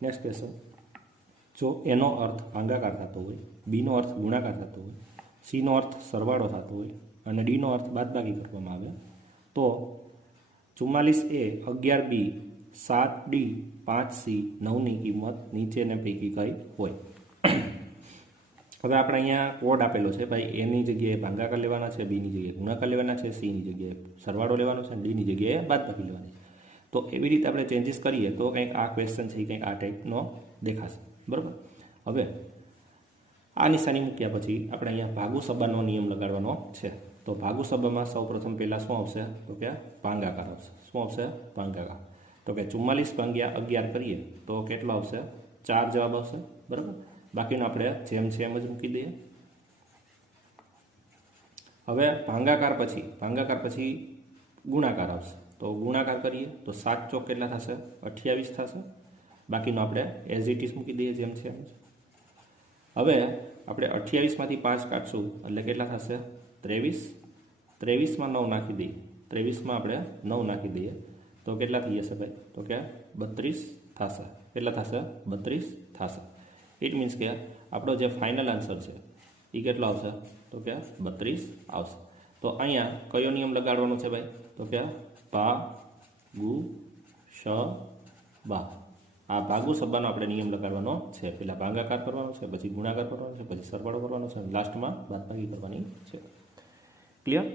Next question, જો એનો અર્થ ભાગાકાર થતો હોય, બીનો અર્થ ગુણાકાર થતો હોય, સીનો અર્થ સરવાળો થતો હોય અને ડીનો અર્થ બાદબાકી કરવામાં આવે તો 44A 11B 7D 5C 9ની કિંમત નીચેને પૈકી કઈ હોય? હવે આપણે અહીંયા કોડ આપેલો છે ભાઈ, એની જગ્યાએ ભાગાકાર લેવાના છે, બીની જગ્યાએ ગુણાકાર લેવાના છે, સીની જગ્યાએ સરવાળો લેવાનો છે અને ડીની જગ્યાએ બાદબાકી લેવાની છે. તો એવી રીતે આપણે ચેન્જીસ કરીએ તો કંઈક આ ક્વેશ્ચન છે કંઈક આ ટાઈપનો દેખાશે, બરાબર. હવે આ નિશાની મૂક્યા પછી આપણે અહીંયા ભાગુ સબાનો નિયમ લગાડવાનો છે. તો ભાગુ સબામાં સૌ પ્રથમ પહેલાં શું આવશે? તો કે ભાગાકાર આવશે. શું આવશે? ભાગાકાર. તો કે 44/11 કરીએ તો કેટલો આવશે? 4 જવાબ આવશે, બરાબર. બાકીનું આપણે જેમ છે એમ જ મૂકી દઈએ. હવે ભાગાકાર પછી ગુણાકાર આવશે. તો ગુણાકાર કરીએ તો 7 ચોક કેટલા થશે? 28 થશે. બાકીનું આપણે એઝ ઇટ ઇઝ મૂકી દઈએ જેમ છે એમ. હવે આપણે 28માંથી 5 કાઢશું એટલે કેટલા થશે? 23. 23માં 9 નાખી દઈએ. 23માં આપણે 9 નાખી દઈએ તો કેટલા થઈ જશે ભાઈ? તો કે 32 થશે. કેટલા થશે? 32 થશે. ઇટ મીન્સ કે આપણો જે ફાઇનલ આન્સર છે એ કેટલો આવશે? તો કે 32 આવશે. તો અહીંયા કયો નિયમ લગાડવાનો છે ભાઈ? તો કે ભાગુ સબા. આ ભાગુ સબાનો આપણે નિયમ લગાડવાનો છે. પહેલાં ભાગાકાર કરવાનો છે, પછી ગુણાકાર કરવાનો છે, પછી સરવાળો કરવાનો છે, લાસ્ટમાં બાદબાકી કરવાની છે. ક્લિયર?